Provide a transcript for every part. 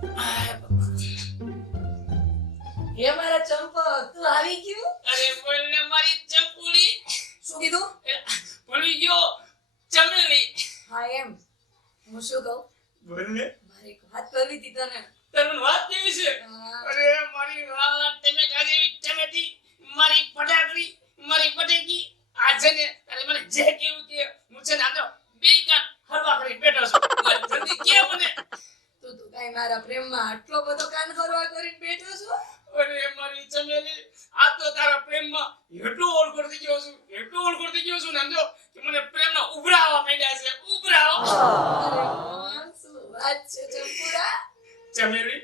હે મારા ચંપક તું આવી ગયું? અરે બોલ ને મારી ચંપુલી. શું કીધું? ભૂલી ગયો ચમેલી. હા એમ હું શું કહું? બોલ ને. મારે એક વાત કરવી હતી તને. તને વાત કેવી છે? અરે મારી વાત ટમેટા જેવી ટમેટી, મારી પટાકડી, મારી પટેકી. આ છે ને અરે મને જે કેવું કે હું છે ને આ તો બે કાન હરવા કરી બેઠો છું. બોલ જલ્દી કે મને. તું કાઈ મારા પ્રેમમાં આટલો બધો કાન ખરવા કરીને બેઠો છો? અરે મારી ચમેલી, આ તો તારા પ્રેમમાં એટલો ઓળખો થઈ ગયો છું ને સમજો કે મને પ્રેમના ઉભરાવા માંડ્યા છે. ઉભરાવા. અરે વાહ, શું વાત છે ચંપુરા. ચમેલી,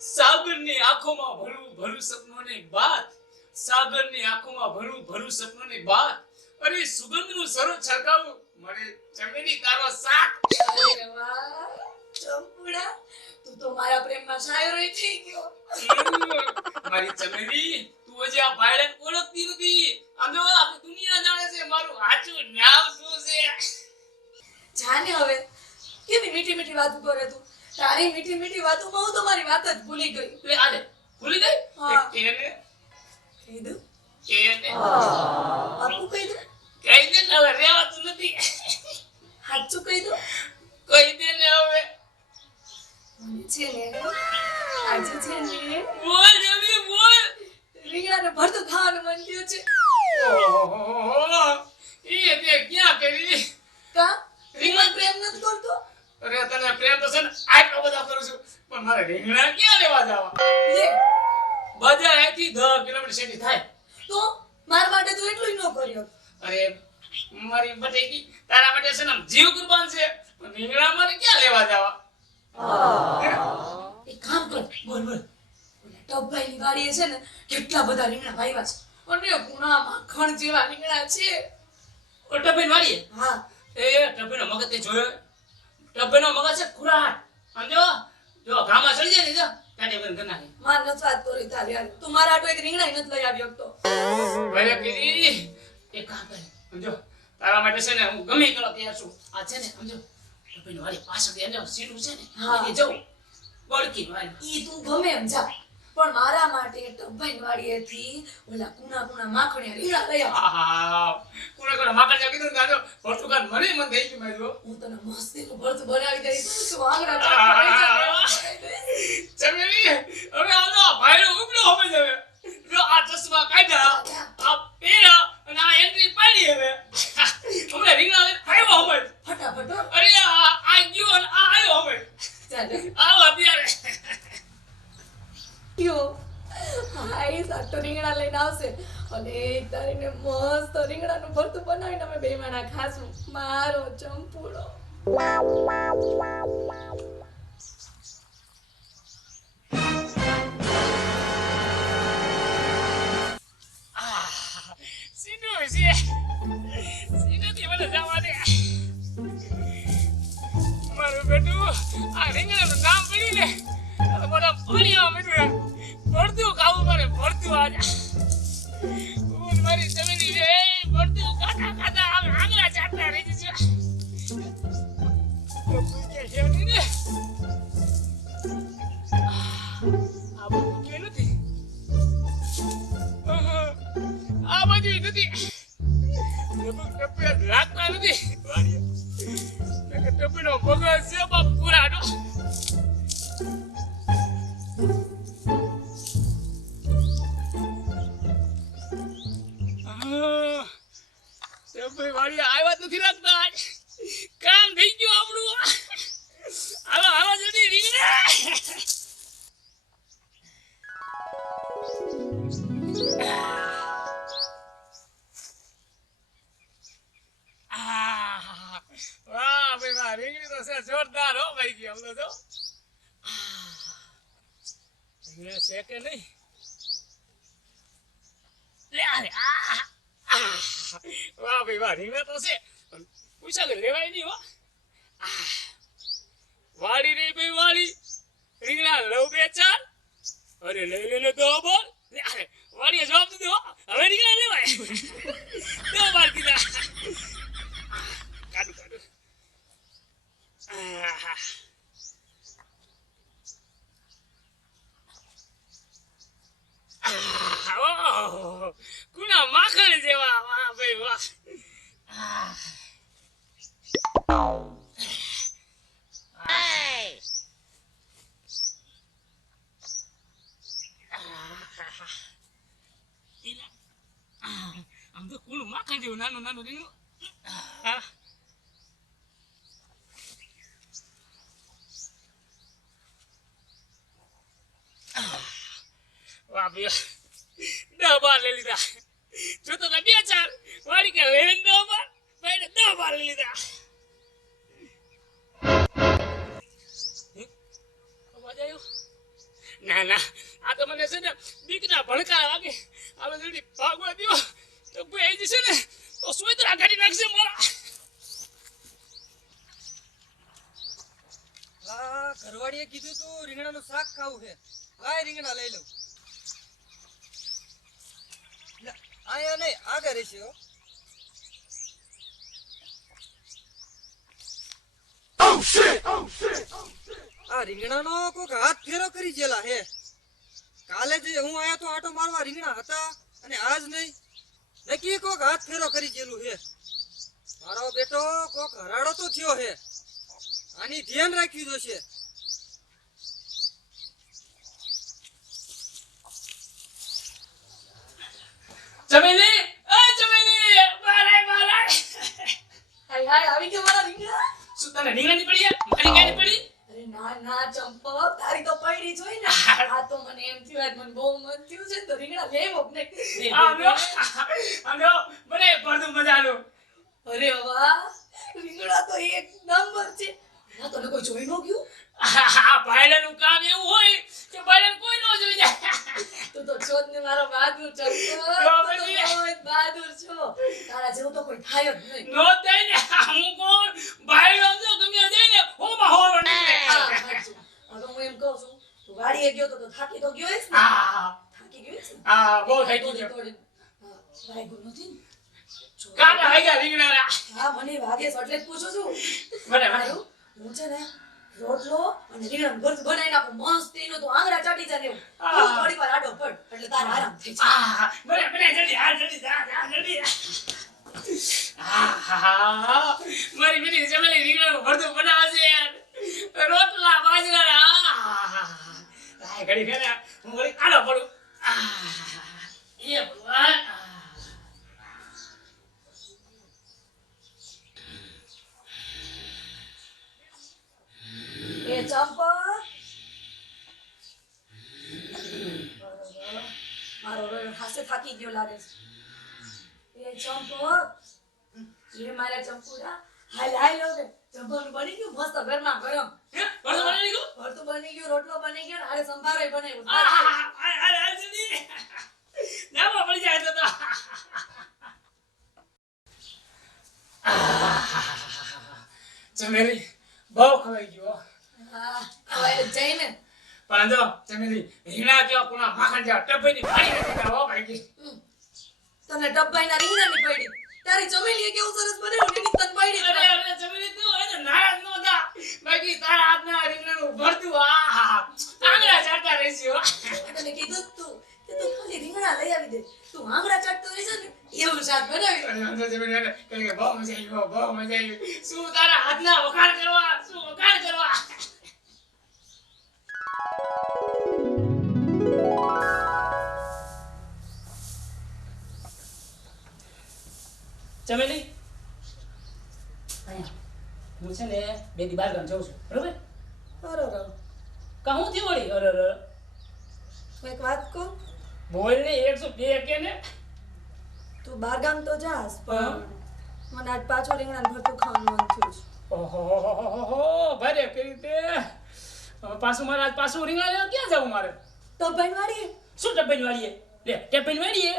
સાગરની આંખોમાં ભરું ભરું સપનોની વાત, સાગરની આંખોમાં ભરું ભરું સપનોની વાત, અરે સુગંધનું સરો છલકાવું મને ચમેલી તારો સાથ. અરે વાહ ચંપુરા, તું તો મારા પ્રેમમાં શાયરો થઈ ગયો. મારી ચમેલી, તું હજી આ ભાઈલાને ઓળખતી નથી. આમ જો આખી દુનિયા જાણે છે મારું સાચું નામ શું છે. જાને હવે કેવી મીઠી મીઠી વાતો કરે તું. તારી મીઠી મીઠી વાતોમાં હું તો મારી વાત જ ભૂલી ગઈ. લે આલે ભૂલી ગઈ. હા. કેને કીધું કેને આપું કહી દઉં? કહી દે ને, હવે રહેવાતું નથી. સાચું કહી દઉં? કહી દે ને હવે. મને છે ને આજે છે ને બોલ જલ્દી બોલ. રીંગણાને ભરતું ખાવાનું મન થયું છે. ઓહો, એ તે ક્યાં કરી? કા રીંગણ પ્રેમ નથી કરતો? અરે તને પ્રેમ તો છે ને આટલો બધો કરું છું, પણ મારે રીંગણા ક્યાં લેવા જવા? લે બજાર અહીંથી 10 કિલોમીટર સુધી થાય. તો મારા માટે તો એટલું ન કર્યો. અરે મારી બટેકી, તારા માટે છે ને આમ જીવ કુરબાન છે, પણ રીંગણા મારે ક્યાં લેવા જવા? એક કામ કર, બોલ બોલ. ઓલા ટપભાઈની વાડીએ છે ને કેટલા બધા રીંગણા વાવ્યા છે. અને ગુણા માખણ જેવા રીંગણા છે. ઓ ટપેન વાળીએ. હા એ ટપેનો મગજ તે જોયો? ટપેનો મગજ છે ખુરાટ. સમજો? જો ગામમાં ચડી જાય ને જો કાઢે બંધ કરી નાખે. માર નથી વાત કરી તારી હારે. તું મારા આટો એક રીંગણા નથી લઈ આવ્યો તો. ભલે કીધી એક કામ કરે સમજો, તારા માટે છે ને હું ગમે કરો તૈયાર છું. આ છે ને સમજો ટપેનો વાળી પાછળ અંદર સીટું છે ને હા. એ જવું બળકી વાળી. ઈ તું ગમે એમ જા, પણ મારા માટે ટપભાઈની વાડીએથી ઓલા કુણા કુણા માખણિયા રીંગણા લઈ આવ. આહા, કોને કોને માકડ જા કીધું ને દાદો ભરતુકાન મને મન થઈ ગયું મારું. હું તને મસ્તીનું ભરતું બનાવી દઈશ. તું આંગળા ચાટવા લઈ જા. ચમેલી, હવે આનો ભાઈનો ઉપલો હવે જવે. જો આ ચશ્મા કાઢ્યા, આ પહેર્યા અને આ એન્ટ્રી પાડી હવે. હમણાં રીંગણા લઈને આવ્યો હવે. ફટાફટ હો. અરે આ ગયો અને આ આવ્યો હવે. ચાલે આવો અત્યારે. યો હાય સાતો રીંગણા લઈને આવશે અને તારીને મસ્ત રીંગણાનું ભરતું બનાવીને અમે બે માણા ખાશું. મારો ચંપુડો. સીનું છે. સીનુંથી મને જવા દે. મારું બેટું આ રીંગણાનું નામ પડ્યું ને તો બધા પાણી આવવા માંડ્યું. ભરતું ખાવું મારે ભરતું આજે. હું ને મારી ચમેલી રે ભરતું ખાતા ખાતા આંગળા ચાટતા રહી જશે. તો કોઈ કે છે નહીં ને. આ બધું કે નથી. આ બધું નથી. ટપે લાગતા નથી. ટપીનો મગજ છે બાપ પુરાનો. ટપી વાળી આવ્યા જ નથી લાગતા. કામ થઈ ગયું આપણું. હાલો હાલો જલ્દી રીંગણા. વાહ ભાઈ વાહ, રીંગણી તો છે જોરદાર હો ભાઈ ગઈ અમને તો. રીંગણા છે કે નહીં? લે અરે વાહ ભાઈ વાહ, રીંગણા તો છે પણ પૂછા કે લેવાય નહીં હો. વાળી રે ભાઈ વાળી, રીંગણા લવ બે ચાર. અરે લઈ લેને તો બોલ. અરે વાળીએ જવાબ દીધો, હવે રીંગણા લેવાય. દો બાર કીધા. કાઢું કાઢું. આમ તો કુલ માખણ જેવું નાનું નાનું રીંગણું. વાહ ભાઈ 10-12 લઈ લીધા. જો તો 2-4 વાળી કે લઈને 10-12 ભાઈ 10-12 લઈ લીધા. અવાજ આવ્યો? ના ના, આ તો મને છે ને બીકના ભડકા લાગે. આલો જલ્દી ભાગવા દ્યો તો ભાઈ જશે ને તો સોયતરા કાઢી નાખશે મારા. ઘરવાળીએ કીધું તું રીંગણાનું શાક ખાવું છે. લાય રીંગણા લઈ લઉં. આયા નહીં આગળ રહેશે હો. આ રીંગણાનો કોક હાથ ફેરો કરી ગયેલા હે. કાલે જે હું આયા તો આટો મારવા રીંગણા હતા અને આજ નહીં. નક્કી કોક હાથ ફેરો કરી ગયેલું હે. મારો બેટો કોક હરાડો તો થયો હે. આની ધ્યાન રાખવી જોશે. ચમેલી, એ ચમેલી, બારે બારે. હાય હાય આવી ગયો મારા રીંગણા. શું તને રીંગણાની પડી હે? મારી કાંઈ પડી? અરે ના ના ચંપક, તારી તો પડી જોઈ ને. આ તો મને એમ થયું આજ મને બહુ મન થયું છે તો રીંગણા લેવો કે નહીં. આમ્યો, મને પડતું મજાનું. અરે વાહ, રીંગણા તો એક નંબર છે. આ તને કોઈ જોઈ ન ગયું? આ ભાઈલાનું કામ એવું હોય કે ભાઈલાને કોઈ ન જોઈ જાય. તું તો છો જ ને મારો બહાદુર ચંપક. તો તું તો પછી? બહુ જ બહાદુર છો. તારા જેવું તો કોઈ થાય જ નહીં. નો થાય ને, હું કોણ? ભાઈલો જો ગમે જાય ને, હોમાં હોરો નીકળે. હા, સાચું. હવે હું એમ કહું છું, તું વાડીએ ગયો તો થાકી તો ગયો હશે ને? આ થાકી ગયો હશે ને? બહુ થઈ ગયું છે. દોડીને. હા, વાગ્યું નથી ને? જો. કાકા વાગ્યા રીંગણાના. હા, મને વાગે છે એટલે જ પૂછું છું. મને આયું, હું છે ને રોટલો અને રીંગણાનું ભરતું બનાવી નાખું મસ્તીનું, તો આંગળા ચાટી જાય ને એવું. હા. તું થોડી વાર આડો પડ એટલે તારે આરામ થઈ જાય. મને જલ્દી જા જલ્દી. મારી બેટી જમેલી રીંગણાનું ભરતું બનાવે છે યાર. રોટલા બાજરાના. ઘડી ફેરા હું ઘડી આડો પડું. એ ભગવાન. એ ચંપક, મારો રોયો હાસે થાકી ગયો લાગે છે. એ ચંપક, એ મારા ચંપુડા, હાલ હાલ હવે જમવાનું બની ગયું મસ્ત ગરમા ગરમ. હે? ભરતું બનાવી ગયું? ભરતું બની ગયું, રોટલો બની ગયો, હારે સંભારોય બનાવ્યો. જલ્દી. જામા પડી જાય તો. ચમેલી બહુ ખવાઈ ગયો. હા, ખવાય જ જાય ને. પણ જો ચમેલી રીંગણા કેવા કોના માખણ જેવા ટપીની પાણી નથી ખાવા ભાઈ. તને ડબ્બાઈના રીંગણાની પડી. તારી ચમેલીએ કેવું સરસ બનાવ્યું, એની તને પડી. અરે અરે ચમેલી તું એ તો નારાજ ન થા. બાકી તારા હાથના રીંગણાનું ભરતું આંગળા ચાટતા રહેશે હો. મેં તને કીધું જ તું કે તું ખાલી રીંગણા લઈ આવી દે. તું આંગળા ચાટતો રહેશે ને એવું શાક બનાવી. અને અંદર ચમેલી એને કહે કે બહુ મજા આવી બહુ મજા આવી. શું તારા હાથના વખાણ કરવા શું વખાણ કરવા. ચમેલી અહીંયા હું છે ને બે દી બાર ગામ જાઉં છું બરોબર. બરોબર. કા હું થી વળી અરે અરે હું એક વાત કહું, બોલ ને 102 કે ને. તું બારગામ તો જાસ પણ મને આજ પાછું રીંગણાનું ભરતું ખાવાનું મન થયું છે. ઓહો ભારે કરી તે પાછું મારે આજ પાછું રીંગણા લેવા ક્યાં જવું મારે. તો ભાઈ વાળી શું ટપેન વાળીએ લે ટપેન વાળીએ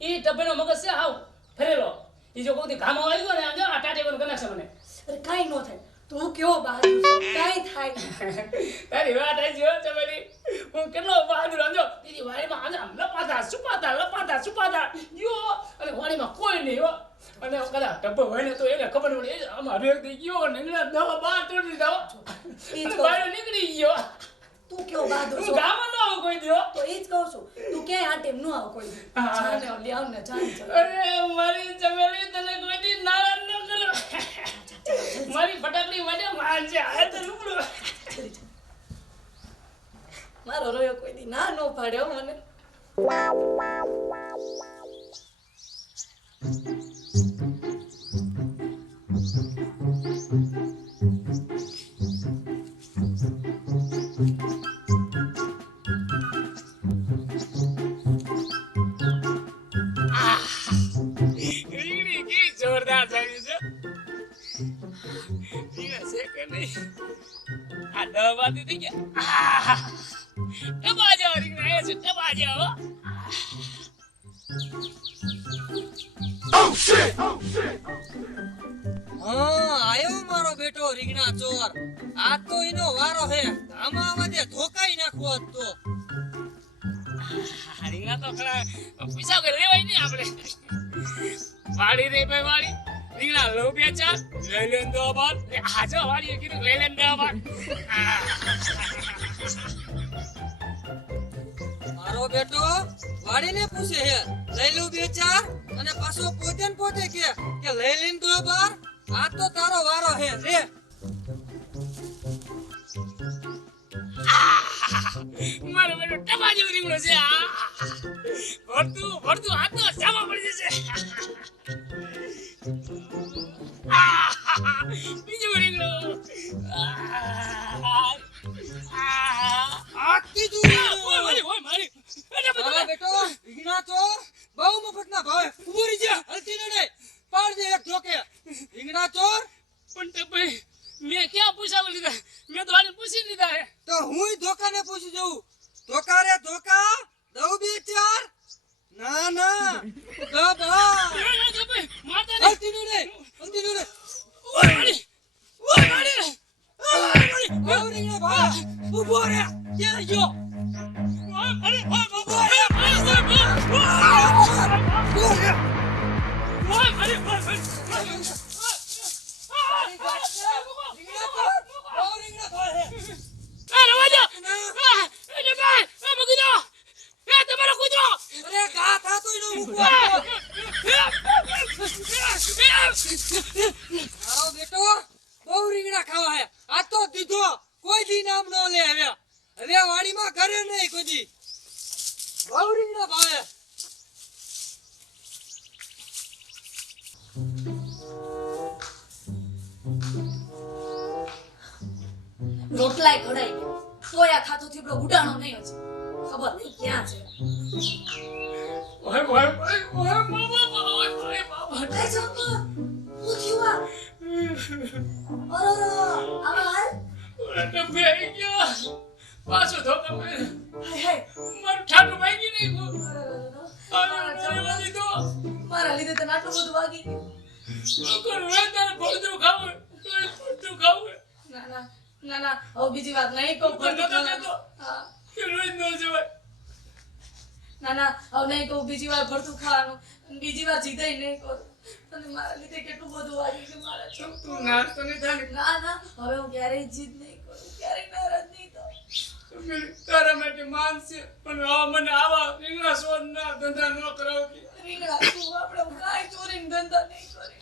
એ ટપેનો મગજ છે હાવ ફરેલો. એ જો કોઈ કામ આવી ગયો ને આમ જો આ ટાટેવાનું કનેક્શન મને. અરે કાંઈ ન થાય, તું કેવો બહાદુર છો, કાંઈ થાય નહીં. તારી વાત આવી જો ચમેલી હું કેટલો બહાદુર આમ જો તેરી વાડીમાં આમ લપાતા છુપાતા યો અને વાડીમાં કોઈ નહીં હો. અને કદાચ ટપ્પો હોય ને તો એને ખબર પડે આમાં રેક થઈ ગયો ને દવા બહાર તોડી દીધા ઈ જ અને કહું. બહાર નીકળી ગયો. તું કેવો બહાદુર હું છો, ગામમાં ન આવું કોઈ દ્યો. તો એ જ કહું છું, તું ક્યાંય આ ટેમ ન આવ કોઈ દી. હા. જાને લે આવ ને જાન. અરે મારી ચમેલી તને કોઈ દી નારાજ ન એટલે આ તો લુગડો મારો રોયો કોઈ દી ના નો પાડ્યો મને. રીંગણી કી જોરદાર થઈ છે રીંગણા છે કે નહીં આ દવાતી થઈ ગયા ટબાજો રીંગણા એ છે ટબાજો હા આયો મારો બેટો રીંગણા ચોર. આ તો એનો વારો હે. આમાં આમાં ધોકાઈ નાખવો આજ તો. રીંગણા તો ખરા પૈસા કે લેવાય નહીં આપણે વાડી રે ભાઈ વાડી રીંગણા લો બે ચાર લઈ લેન દો બાર હાજો વાડી કીધું લઈ લેન દો બાર મારો બેટો વાડીને પૂછે હે લઈ લઉં બે ચાર અને પાછો પોતે ને પોતે કે લઈ લઈને તો બાર. આ તો તારો વારો હે રે. મારો બેટો ટબાજો રીંગણો છે આ ભરતું ભરતું હાથ તો જામા પડી જશે બીજો રીંગણો આખી દુનિયા ઓય મારી મારો બેટો રીંગણા ચોર બહુ મફતના ભાવે ઉભો રહી જા. હલતી ન નહીં પાડ દે એક ધોકે. રીંગણા ચોર પણ તો ભાઈ મેં ક્યાં પૂછાવ લીધા મેં તો આને પૂછી લીધા હે તો હુંય ધોકાને પૂછી જઉં. ધોકા રે ધોકા દઉં બે ચાર. ના ના દબા માતા હલતી ન નહીં હલતી ન નહીં. ઓય મારી બહુ રીંગણા ભાવે ઉભો રે ક્યાં ગયો ઉભો રે. અરે ઘા થાતો ય ન મૂકવો. મારો બેટો બહુ રીંગણા ખાવા હે. આ તો દીધો કોઈ દી નામ ન લે. હવે વાડીમાં ઘરે નહીં કોઈ દી. બહુ રીંગણા ભાવે. રોટલાય ઘડાઈ ગયા તોય આ ખાતો થીબડો ઉડાણો નહીં હજી. ખબર નહીં ક્યાં છે. કઈ જમ્પા? હું થયું આ? અરર, આમાં હાલ? પાછો ધોકા હાય હાય. મારું ઠાઠું ભાગી નહીં મારા લીધે તને આટલું બધું વાગી ગયું. ના ના ના ના હવે બીજી વાત નહીં કહું. હા. ના ના હવે નહીં કહું બીજી વાર ભરતું ખાવાનું અને બીજી વાર જીદય નહીં કરું. તને મારા લીધે કેટલું બધું વાગી ગયું મારા છોકરું. ના ના હવે હું ક્યારેય જીદ નહીં કરું ક્યારેય નારાજ નહીં થઉં. તારા માટે માન છે પણ હવે મને આવા રીંગણા સોર ના ધંધા ન કરાવતી રીંગણા તું આપણે કાંઈ ચોરીને ધંધા નહીં કરી.